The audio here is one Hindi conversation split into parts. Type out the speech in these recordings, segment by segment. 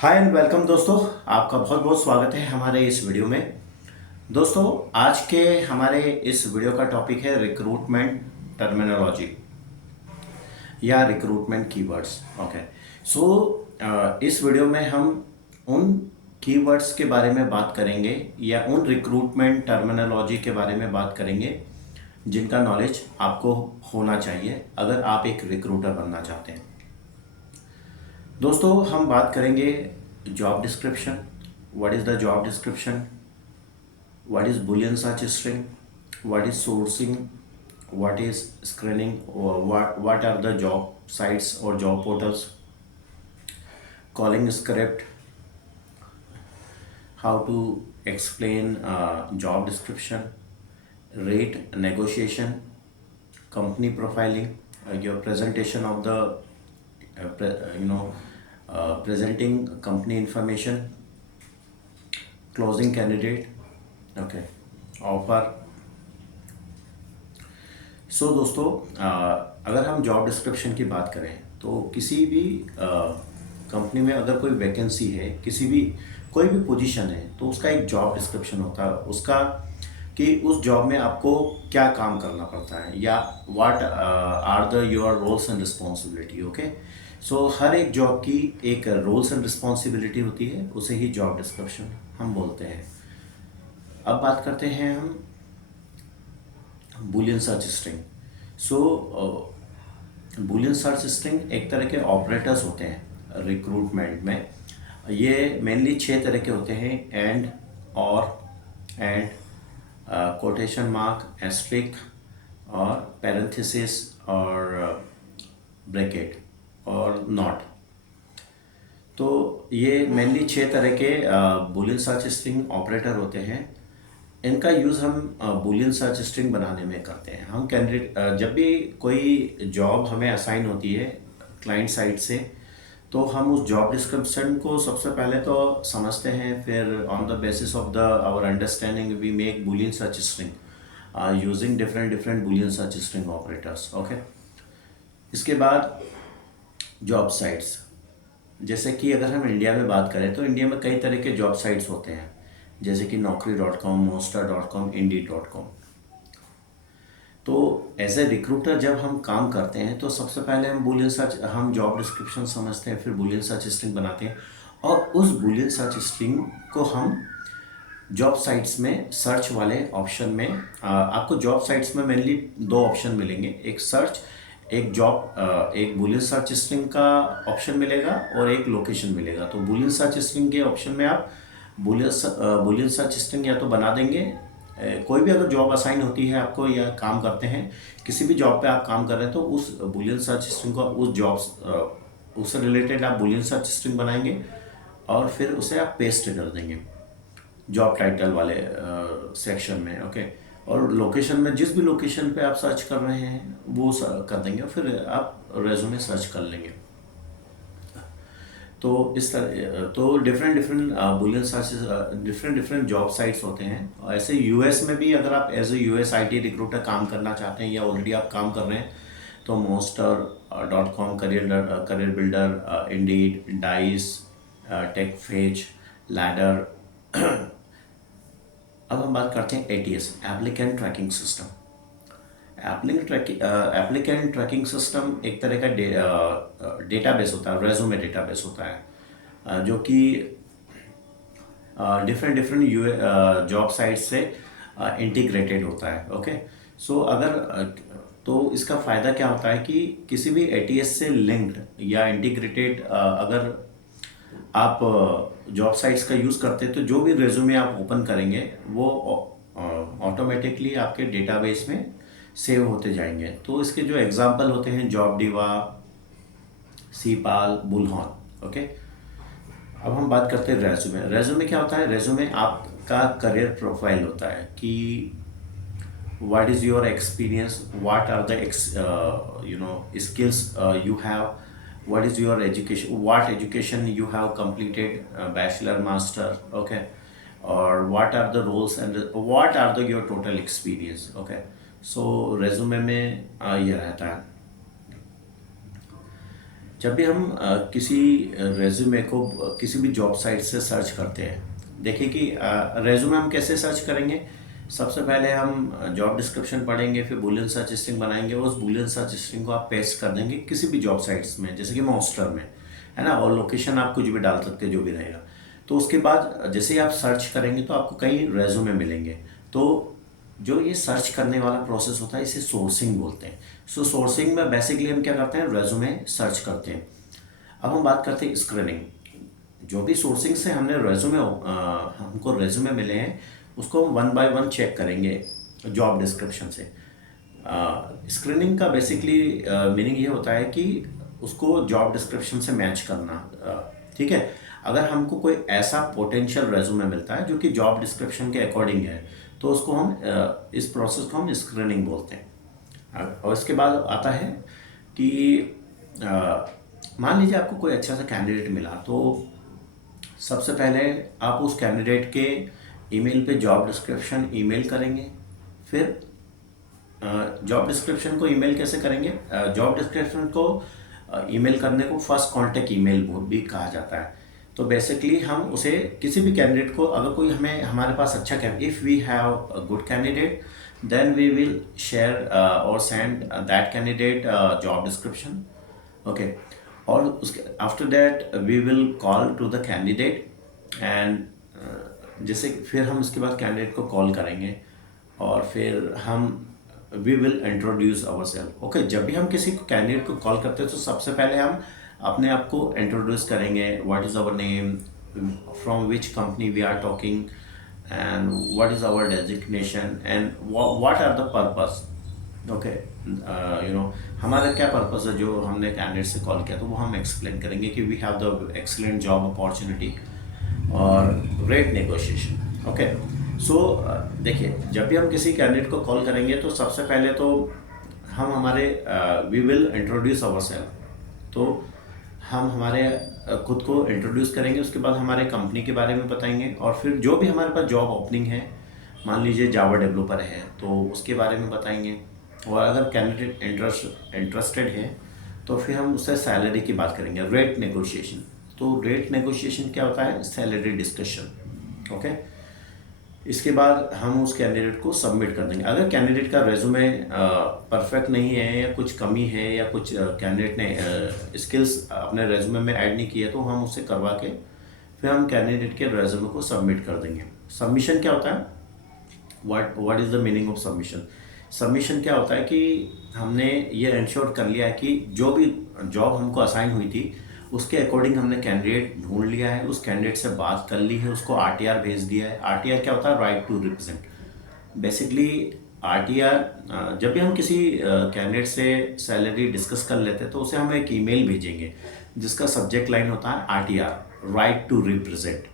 हाय एंड वेलकम दोस्तों। आपका बहुत बहुत स्वागत है हमारे इस वीडियो में। दोस्तों, आज के हमारे इस वीडियो का टॉपिक है रिक्रूटमेंट टर्मिनोलॉजी या रिक्रूटमेंट कीवर्ड्स। ओके, सो इस वीडियो में हम उन कीवर्ड्स के बारे में बात करेंगे या उन रिक्रूटमेंट टर्मिनोलॉजी के बारे में बात करेंगे जिनका नॉलेज आपको होना चाहिए अगर आप एक रिक्रूटर बनना चाहते हैं। दोस्तों, हम बात करेंगे job description. What is the job description, what is boolean search string, what is sourcing, what is screening, what are the job sites और job portals, calling script, how to explain job description, rate negotiation, company profiling, your presentation of the presenting company information, closing candidate, okay, offer। सो दोस्तों, अगर हम जॉब डिस्क्रिप्शन की बात करें तो किसी भी कंपनी में अगर कोई वैकेंसी है, किसी भी कोई भी पोजीशन है, तो उसका एक जॉब डिस्क्रिप्शन होता है उसका कि उस जॉब में आपको क्या काम करना पड़ता है या what are the your roles and responsibility. Okay, so हर एक जॉब की एक रोल्स एंड रिस्पॉन्सिबिलिटी होती है, उसे ही जॉब डिस्क्रिप्शन हम बोलते हैं। अब बात करते हैं हम बूलियन सर्च स्ट्रिंग। सो बूलियन सर्च स्ट्रिंग एक तरह के ऑपरेटर्स होते हैं रिक्रूटमेंट में। ये मेनली 6 तरह के होते हैं: एंड, और, एंड, कोटेशन मार्क, एस्ट्रिक और पैरेंथेसिस और ब्रैकेट और नॉट। तो ये मेनली 6 तरह के बूलियन सर्च स्ट्रिंग ऑपरेटर होते हैं। इनका यूज़ हम बूलियन सर्च स्ट्रिंग बनाने में करते हैं। हम कैंडिडेट जब भी कोई जॉब हमें असाइन होती है क्लाइंट साइड से, तो हम उस जॉब डिस्क्रिप्शन को सबसे पहले तो समझते हैं, फिर on the basis of the our understanding we make Boolean search string using different Boolean search string operators. Okay, इसके बाद जॉब साइट्स, जैसे कि अगर हम इंडिया में बात करें तो इंडिया में कई तरह के जॉब साइट्स होते हैं, जैसे कि naukri.com, monster.com, indeed.com। तो एज ए रिक्रूटर जब हम काम करते हैं तो सबसे पहले हम जॉब डिस्क्रिप्शन समझते हैं, फिर बूलियन सर्च स्ट्रिंग बनाते हैं और उस बूलियन सर्च स्ट्रिंग को हम जॉब साइट्स में सर्च वाले ऑप्शन में आपको जॉब साइट्स में मेनली 2 ऑप्शन मिलेंगे, एक सर्च, एक बूलियन सर्च स्ट्रिंग का ऑप्शन मिलेगा और एक लोकेशन मिलेगा। तो बूलियन सर्च स्ट्रिंग के ऑप्शन में आप बूलियन सर्च स्ट्रिंग या तो बना देंगे, कोई भी अगर जॉब असाइन होती है आपको या काम करते हैं किसी भी जॉब पे आप काम कर रहे हैं तो उस बूलियन सर्च स्ट्रिंग को उस जॉब उससे रिलेटेड आप बूलियन सर्च स्ट्रिंग बनाएंगे और फिर उसे आप पेस्ट कर देंगे जॉब टाइटल वाले सेक्शन में। ओके, और लोकेशन में जिस भी लोकेशन पे आप सर्च कर रहे हैं वो कर देंगे और फिर आप रेज्यूमे सर्च कर लेंगे। तो इस तरह तो different Boolean searches, different job sites होते हैं। ऐसे यूएस में भी अगर आप as a US IT recruiter काम करना चाहते हैं या ऑलरेडी आप काम कर रहे हैं तो monster.com, career builder, Indeed, Dice, Techfetch, Ladder. अब हम बात करते हैं ATS, applicant tracking system. Applicant tracking system एक तरह का डेटाबेस होता है, रेज्यूमे डेटाबेस होता है, जो कि डिफरेंट जॉब साइट से इंटीग्रेटेड होता है। ओके, सो तो इसका फ़ायदा क्या होता है कि किसी भी एटीएस से लिंक्ड या इंटीग्रेटेड अगर आप जॉब साइट्स का यूज़ करते हैं तो जो भी रेज्यूमे आप ओपन करेंगे वो ऑटोमेटिकली आपके डेटाबेस में सेव होते जाएंगे। तो इसके जो एग्जांपल होते हैं जॉब डिवा, सीपाल, बुलहॉन। ओके, अब हम बात करते हैं रेज्यूमे। रेज्यूमे क्या होता है? रेज्यूमे आपका करियर प्रोफाइल होता है कि what is your experience, what are the skills you have, what is your education, what education you have completed, bachelor, master, okay, or what are the roles and what are your total experience। okay, so resume में ये रहता है। जब भी हम किसी रेज्यूमे को किसी भी जॉब साइट से सर्च करते हैं, देखिए कि रेज्यूमे हम कैसे सर्च करेंगे। सबसे पहले हम जॉब डिस्क्रिप्शन पढ़ेंगे, फिर बूलियन सर्च स्ट्रिंग बनाएंगे, उस बूलियन सर्च स्ट्रिंग को आप पेस्ट कर देंगे किसी भी जॉब साइट्स में, जैसे कि मॉन्स्टर में, है ना, और लोकेशन आप कुछ भी डाल सकते हैं जो भी रहेगा। तो उसके बाद जैसे ही आप सर्च करेंगे तो आपको कई रेज्यूमे मिलेंगे। तो जो ये सर्च करने वाला प्रोसेस होता है इसे सोर्सिंग बोलते हैं। सो सोर्सिंग में बेसिकली हम क्या करते हैं, रेज्यूमे सर्च करते हैं। अब हम बात करते हैं स्क्रीनिंग। जो भी सोर्सिंग से हमको रेज्यूमे मिले हैं उसको हम वन बाय वन चेक करेंगे जॉब डिस्क्रिप्शन से। स्क्रीनिंग का बेसिकली मीनिंग ये होता है कि उसको जॉब डिस्क्रिप्शन से मैच करना। ठीक है, अगर हमको कोई ऐसा पोटेंशियल रेज्यूमे मिलता है जो कि जॉब डिस्क्रिप्शन के अकॉर्डिंग है तो उसको हम इस प्रोसेस को हम स्क्रीनिंग बोलते हैं। और इसके बाद आता है कि मान लीजिए आपको कोई अच्छा सा कैंडिडेट मिला, तो सबसे पहले आप उस कैंडिडेट के ईमेल पे जॉब डिस्क्रिप्शन ईमेल करेंगे। फिर जॉब डिस्क्रिप्शन को ईमेल कैसे करेंगे, जॉब डिस्क्रिप्शन को ईमेल करने को फर्स्ट कांटेक्ट ईमेल भी कहा जाता है। तो बेसिकली हम उसे किसी भी कैंडिडेट को, अगर कोई हमारे पास अच्छा candidate, if we have a good candidate then we will share और send that candidate job description. Okay, और उसके after that we will call to the candidate and जैसे फिर हम उसके बाद कैंडिडेट को कॉल करेंगे और फिर हम we will introduce our self. Okay, जब भी हम किसी को कैंडिडेट को कॉल करते हैं तो सबसे पहले हम अपने आप को इंट्रोड्यूस करेंगे। What is our name, from which company we are talking, and what is our designation, and what are the purpose. Okay, हमारा क्या पर्पस है जो हमने कैंडिडेट से कॉल किया, तो वो हम एक्सप्लेन करेंगे कि we have the excellent job opportunity और रेट नेगोशिएशन। ओके, सो देखिए, जब भी हम किसी कैंडिडेट को कॉल करेंगे तो सबसे पहले तो हम हमारे we will introduce our self. तो हम हमारे खुद को इंट्रोड्यूस करेंगे, उसके बाद हमारे कंपनी के बारे में बताएंगे, और फिर जो भी हमारे पास जॉब ओपनिंग है, मान लीजिए जावा डेवलपर है तो उसके बारे में बताएंगे। और अगर कैंडिडेट इंटरेस्टेड है तो फिर हम उससे सैलरी की बात करेंगे, रेट नेगोशिएशन। तो रेट नेगोशिएशन क्या होता है, सैलरी डिस्कशन। ओके, इसके बाद हम उस कैंडिडेट को सबमिट कर देंगे। अगर कैंडिडेट का रेज्यूमे परफेक्ट नहीं है या कुछ कमी है या कुछ कैंडिडेट ने स्किल्स अपने रेज्यूमे में ऐड नहीं की है तो हम उससे करवा के फिर हम कैंडिडेट के रेज्यूमे को सबमिट कर देंगे। सबमिशन क्या होता है, what is the meaning of submission. Submission क्या होता है कि हमने ये इंश्योर कर लिया है कि जो भी जॉब हमको असाइन हुई थी उसके अकॉर्डिंग हमने कैंडिडेट ढूंढ लिया है, उस कैंडिडेट से बात कर ली है, उसको आरटीआर भेज दिया है। आरटीआर क्या होता है, right to represent. Basically RTR, जब भी हम किसी कैंडिडेट से सैलरी डिस्कस कर लेते हैं तो उसे हम एक ईमेल भेजेंगे जिसका सब्जेक्ट लाइन होता है आरटीआर, राइट टू रिप्रेजेंट।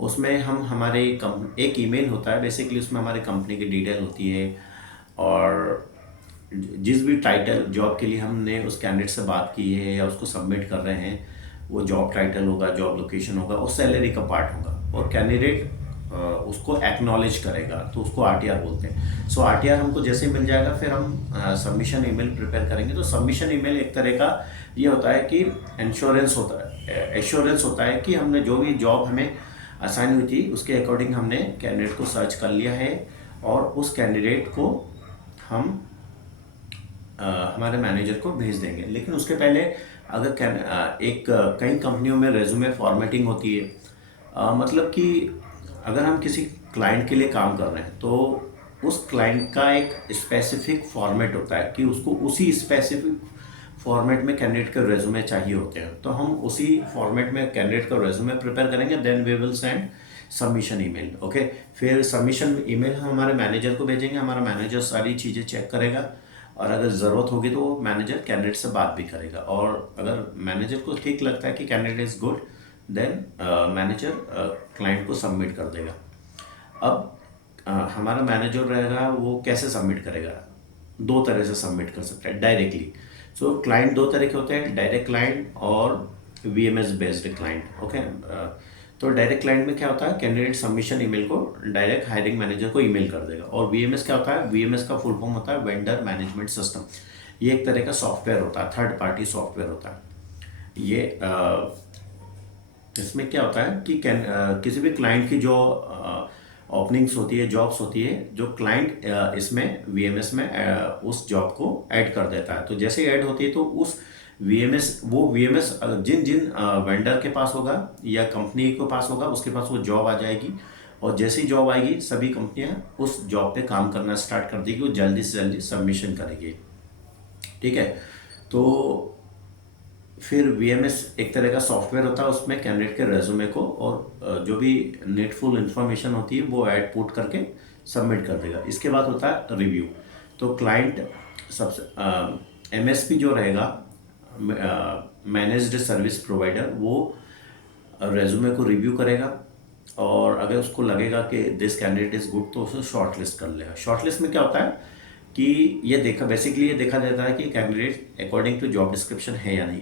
उसमें हम हमारे एक ईमेल होता है बेसिकली, उसमें हमारे कंपनी की डिटेल होती है और जिस भी टाइटल जॉब के लिए हमने उस कैंडिडेट से बात की है या उसको सबमिट कर रहे हैं, वो जॉब टाइटल होगा, जॉब लोकेशन होगा और सैलरी का पार्ट होगा, और कैंडिडेट उसको एक्नॉलेज करेगा तो उसको आरटीआर बोलते हैं। सो आरटीआर हमको जैसे ही मिल जाएगा फिर हम सबमिशन ईमेल प्रिपेयर करेंगे। तो सबमिशन ईमेल एक तरह का ये होता है कि एश्योरेंस होता है कि हमने जो भी जॉब हमें असाइन हुई थी उसके अकॉर्डिंग हमने कैंडिडेट को सर्च कर लिया है और उस कैंडिडेट को हम हमारे मैनेजर को भेज देंगे। लेकिन उसके पहले अगर कई कंपनियों में रेज्यूमे फॉर्मेटिंग होती है, मतलब कि अगर हम किसी क्लाइंट के लिए काम कर रहे हैं तो उस क्लाइंट का एक स्पेसिफिक फॉर्मेट होता है कि उसको उसी स्पेसिफिक फॉर्मेट में कैंडिडेट के रेज्यूमे चाहिए होते हैं। तो हम उसी फॉर्मेट में कैंडिडेट का रेज्यूमे प्रिपेयर करेंगे, then we will send submission email. Okay, फिर सबमिशन ईमेल हम हमारे मैनेजर को भेजेंगे, हमारा मैनेजर सारी चीज़ें चेक करेगा और अगर ज़रूरत होगी तो मैनेजर कैंडिडेट से बात भी करेगा, और अगर मैनेजर को ठीक लगता है कि candidate is good then manager client को सबमिट कर देगा। अब हमारा मैनेजर रहेगा वो कैसे सबमिट करेगा, दो तरह से सबमिट कर सकता है डायरेक्टली। सो क्लाइंट दो तरह के होते हैं, डायरेक्ट क्लाइंट और वीएमएस बेस्ड क्लाइंट। ओके, तो डायरेक्ट क्लाइंट में क्या होता है, कैंडिडेट सबमिशन ईमेल को डायरेक्ट हायरिंग मैनेजर को ईमेल कर देगा। और वीएमएस क्या होता है, वीएमएस का फुल फॉर्म होता है वेंडर मैनेजमेंट सिस्टम। ये एक तरह का सॉफ्टवेयर होता है, थर्ड पार्टी सॉफ्टवेयर होता है। ये इसमें क्या होता है कि किसी भी क्लाइंट की जो ओपनिंग्स होती है, जॉब्स होती है, जो क्लाइंट इसमें वीएमएस में उस जॉब को ऐड कर देता है। तो जैसे ऐड होती है तो उस वीएमएस जिन जिन वेंडर के पास होगा या कंपनी के पास होगा, उसके पास वो जॉब आ जाएगी। और जैसी जॉब आएगी सभी कंपनियां उस जॉब पे काम करना स्टार्ट कर देगी, वो जल्दी से जल्दी सबमिशन करेगी। ठीक है। तो फिर वीएमएस एक तरह का सॉफ्टवेयर होता है, उसमें कैंडिडेट के रेज्यूमे को और जो भी नीडफुल इंफॉर्मेशन होती है वो ऐड पुट करके सबमिट कर देगा। इसके बाद होता है रिव्यू। तो क्लाइंट सबसे एमएसपी जो रहेगा, मैनेज्ड सर्विस प्रोवाइडर, वो रेज्यूमे को रिव्यू करेगा और अगर उसको लगेगा कि दिस कैंडिडेट इज़ गुड तो उसे शॉर्ट लिस्ट कर लेगा। शॉर्ट लिस्ट में क्या होता है कि ये देखा जाता है कि candidate according to job description है या नहीं,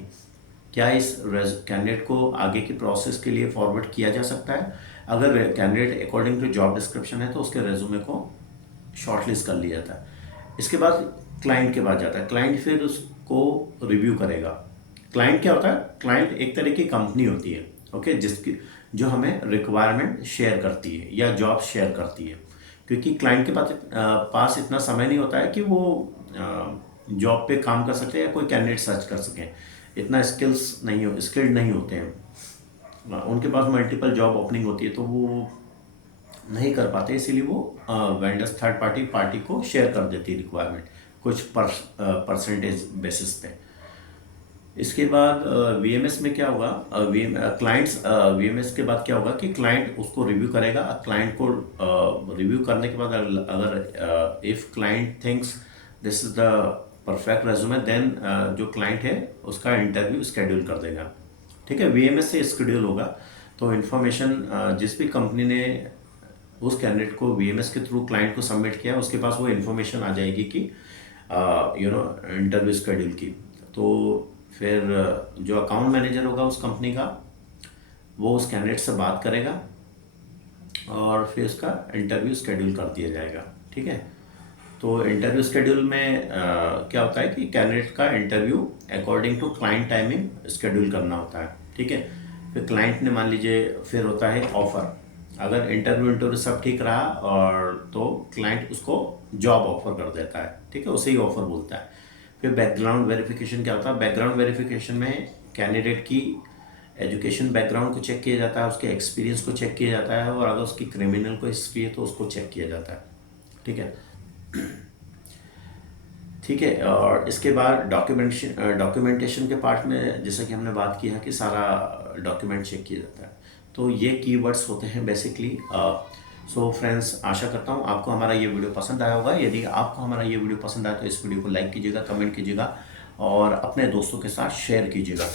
क्या इस कैंडिडेट को आगे की प्रोसेस के लिए फॉरवर्ड किया जा सकता है। अगर candidate according to job description है तो उसके रेज्यूमे को शॉर्टलिस्ट कर लिया जाता है। इसके बाद क्लाइंट के पास जाता है, क्लाइंट फिर उसको रिव्यू करेगा। क्लाइंट क्या होता है? क्लाइंट एक तरह की कंपनी होती है, ओके, जिसकी जो हमें रिक्वायरमेंट शेयर करती है या जॉब शेयर करती है। क्योंकि क्लाइंट के पास इतना समय नहीं होता है कि वो जॉब पे काम कर सके या कोई कैंडिडेट सर्च कर सकें, इतना स्किल्ड नहीं होते हैं। उनके पास मल्टीपल जॉब ओपनिंग होती है तो वो नहीं कर पाते, इसीलिए वो वेंडर्स थर्ड पार्टी को शेयर कर देती है रिक्वायरमेंट कुछ परसेंटेज बेसिस पे। इसके बाद वीएमएस में क्या होगा, वीएमएस के बाद क्या होगा कि क्लाइंट उसको रिव्यू करेगा। क्लाइंट को रिव्यू करने के बाद अगर if client thinks this is the perfect resume, then जो क्लाइंट है उसका इंटरव्यू स्केड्यूल कर देगा। ठीक है, वीएमएस से स्केड्यूल होगा। तो इन्फॉर्मेशन जिस भी कंपनी ने उस कैंडिडेट को वीएमएस के थ्रू क्लाइंट को सबमिट किया, उसके पास वो इन्फॉर्मेशन आ जाएगी कि इंटरव्यू स्केड्यूल की। तो फिर जो अकाउंट मैनेजर होगा उस कंपनी का, वो उस कैंडिडेट से बात करेगा और फिर उसका इंटरव्यू स्केड्यूल कर दिया जाएगा। ठीक है। तो इंटरव्यू शेड्यूल में क्या होता है कि कैंडिडेट का interview according to client timing schedule करना होता है। ठीक है। फिर क्लाइंट ने मान लीजिए, फिर होता है ऑफर। अगर इंटरव्यू सब ठीक रहा और तो क्लाइंट उसको जॉब ऑफर कर देता है। ठीक है, उसे ही ऑफर बोलता है। फिर बैकग्राउंड वेरिफिकेशन क्या होता है? बैकग्राउंड वेरिफिकेशन में कैंडिडेट की एजुकेशन बैकग्राउंड को चेक किया जाता है, उसके एक्सपीरियंस को चेक किया जाता है और अगर उसकी क्रिमिनल को हिस्ट्री है तो उसको चेक किया जाता है। ठीक है। ठीक है। और इसके बाद डॉक्यूमेंटेशन के पार्ट में जैसा कि हमने बात किया कि सारा डॉक्यूमेंट चेक किया जाता है। तो ये कीवर्ड्स होते हैं बेसिकली। सो फ्रेंड्स, आशा करता हूँ आपको हमारा ये वीडियो पसंद आया होगा। यदि आपको हमारा ये वीडियो पसंद आया तो इस वीडियो को लाइक कीजिएगा, कमेंट कीजिएगा और अपने दोस्तों के साथ शेयर कीजिएगा।